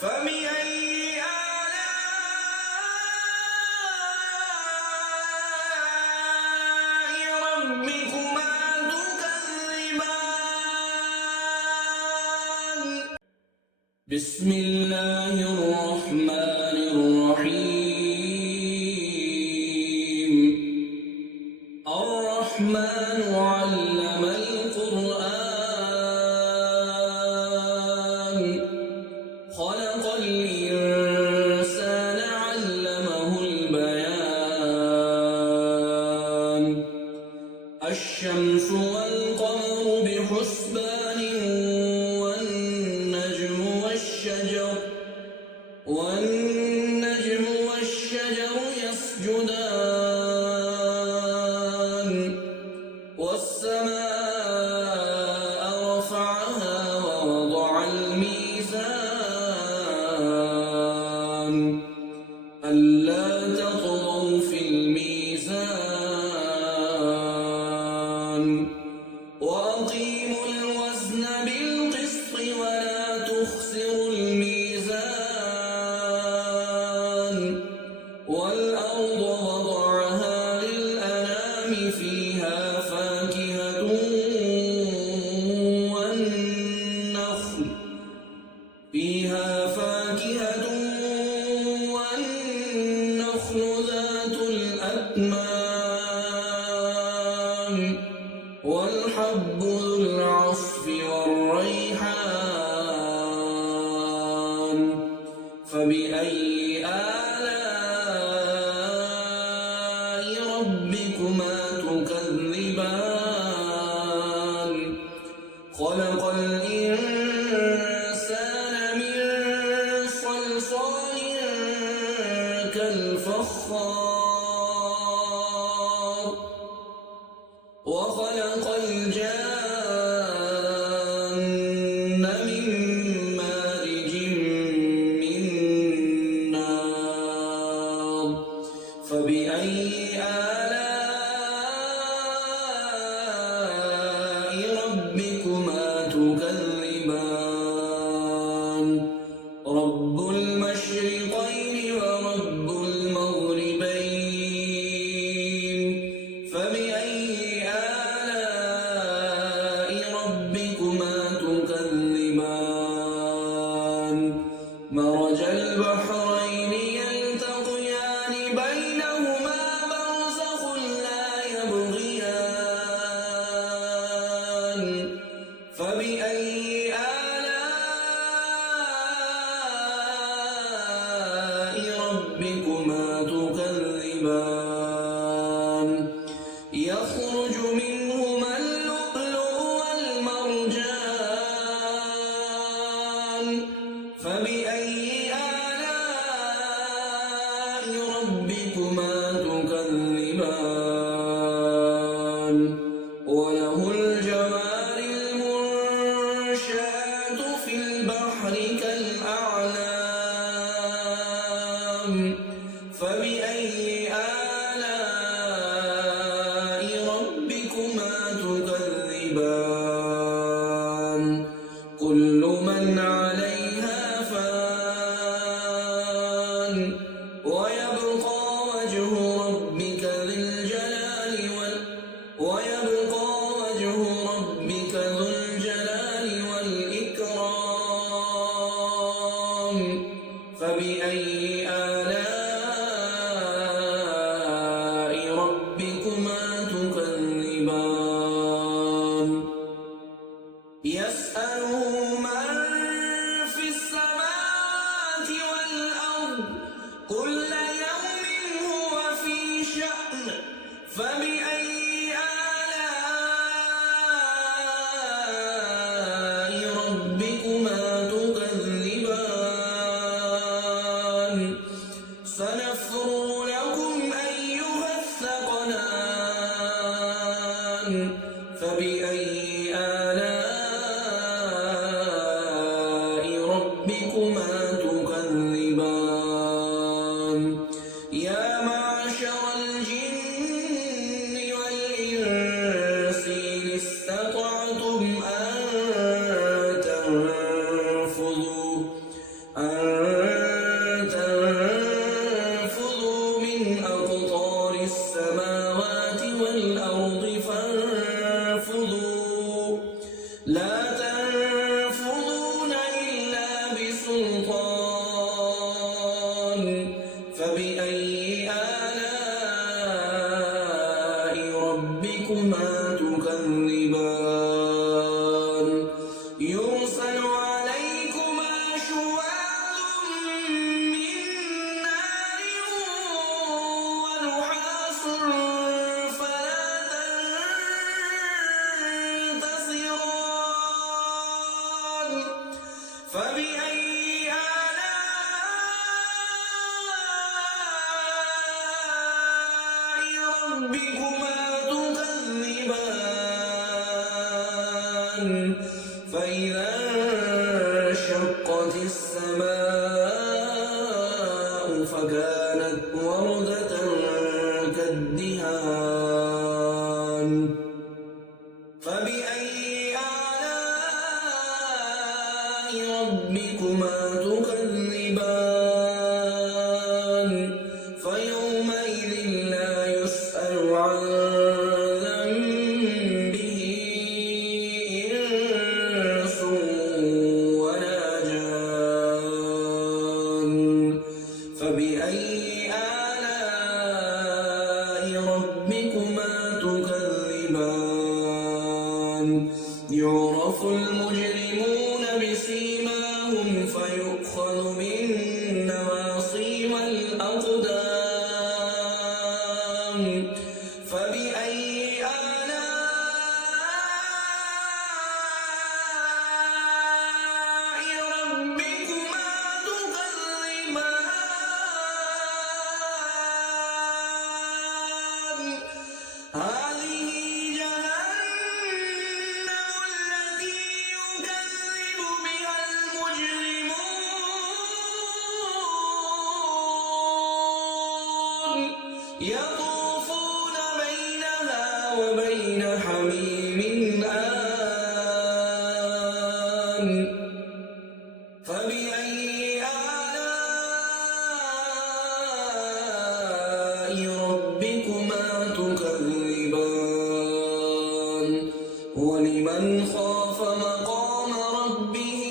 فبأي آلاء ربكما تكذبان بسم الله الرحمن الرحيم الرحمن علم القرآن خلق الإنسان علمه البيان الشمس والقمر بحسبان والنجم والشجر يسجدان والسماء رفعها ووضع الميزان ألا تطغوا في الميزان وأقيموا الوزن بالقسط ولا تخسروا الميزان والأرض وضعها للأنام فيها فاكهة والنخل ذات الأكمام والحب ذو العصف والريحان فبأي آلاء ربكما تكذبان خلق الإنسان من صلصال كالفخار وخلق الجان من مارج من نار فبأي آلاء ربكما تكذبان رب المشرقين ورب المغربين فبأي آلاء ربكما تكذبان مرج البحرين يلتقيان بينهما برزخ لا يبغيان فبأي آلاء ربكما تكذبان يخرج منهما اللؤلؤ والمرجان فبأي آلاء ربكما تكذبان وله الجوار المنشآت في البحر كالأعلام فبأي آلاء ربكما تكذبان كل من عليها فان ويبقى وجه ربك ذي الجلال والإكرام فبأي آلاء ربكما تكذبان يسأله من في السماوات والأرض كل يوم هو في شأن فبأي آلاء ربكما تكذبان يؤخذ بالنواصي والأقدام فبأي آلاء ربكما تكذبان هذه جهنم التي يكذب بها المجرمون يطوفون بينها وبين حميم آن فبأي آلاء ربكما تكذبان ولمن خاف مقام ربه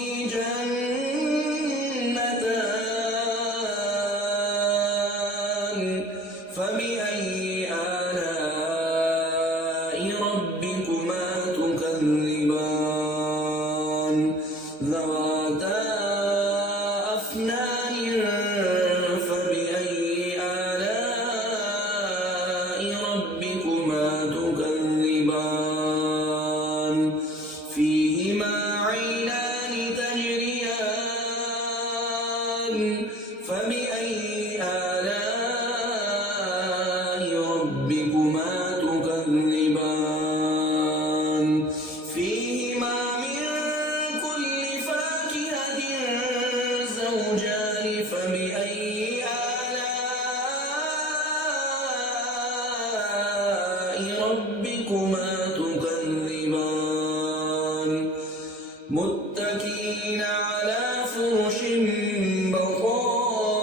جنتان فبأي آلاء ربكما تكذبان ذواتا أفنان فبأي آلاء ربكما تكذبان فيهما عينان تجريان فبأي آلاء ربكما تكذبان فيهما من كل فاكهة زوجان فبأي آلاء ربكما تكذبان متكئين على فرش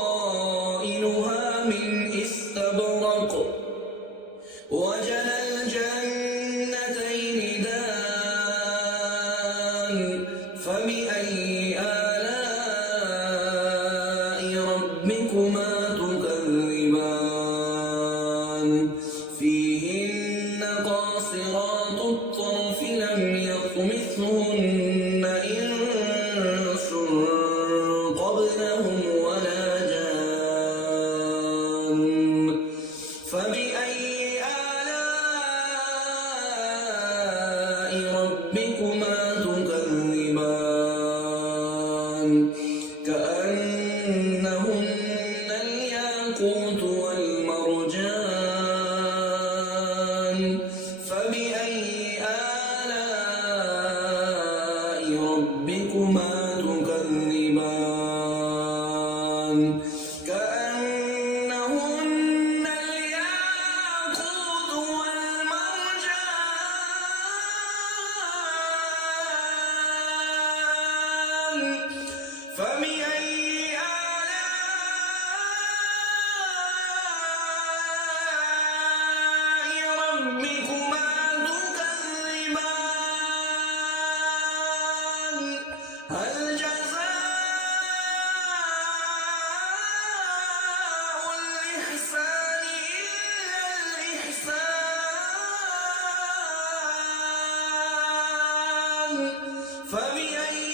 بطائنها من استبرق وجنى الجنتين دان فبأي آلاء ربكما تكذبان فيهن قاصرات الطرف لم يطمثهن إنس قبلهم ولا جان فبأي آلاء ربكما تكذبان كأنهن الياقوت والمرجان فبأي آلاء ربكما تكذبان كأنهن الياقوت والمرجان فبأي آلاء ربكما تكذبان هل جزاء الإحسان إلا الإحسان فبأي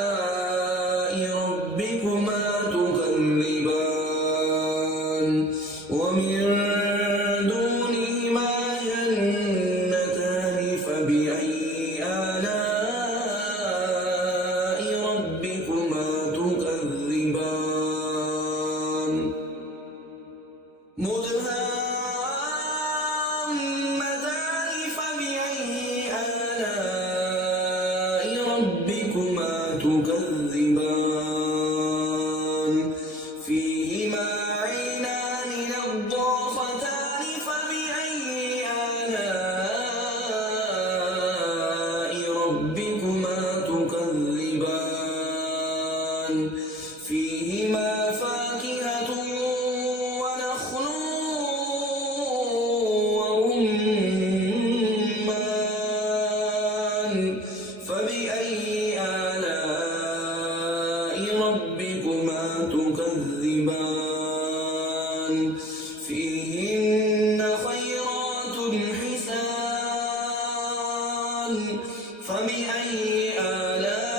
آلاء ربكما تكذبان ومن دونهما جنتان فبأي آلاء ربكما تكذبان مدهامتان فبأي آلاء ربكما تكذبان فيهما عينان نضاختان فبأي آلاء ربكما تكذبان فيهما فاكهة ونخل ورمان فبأي آلاء ربكما تكذبان فيهن خيرات حسان فبأي آلاء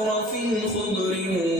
صفرف خضر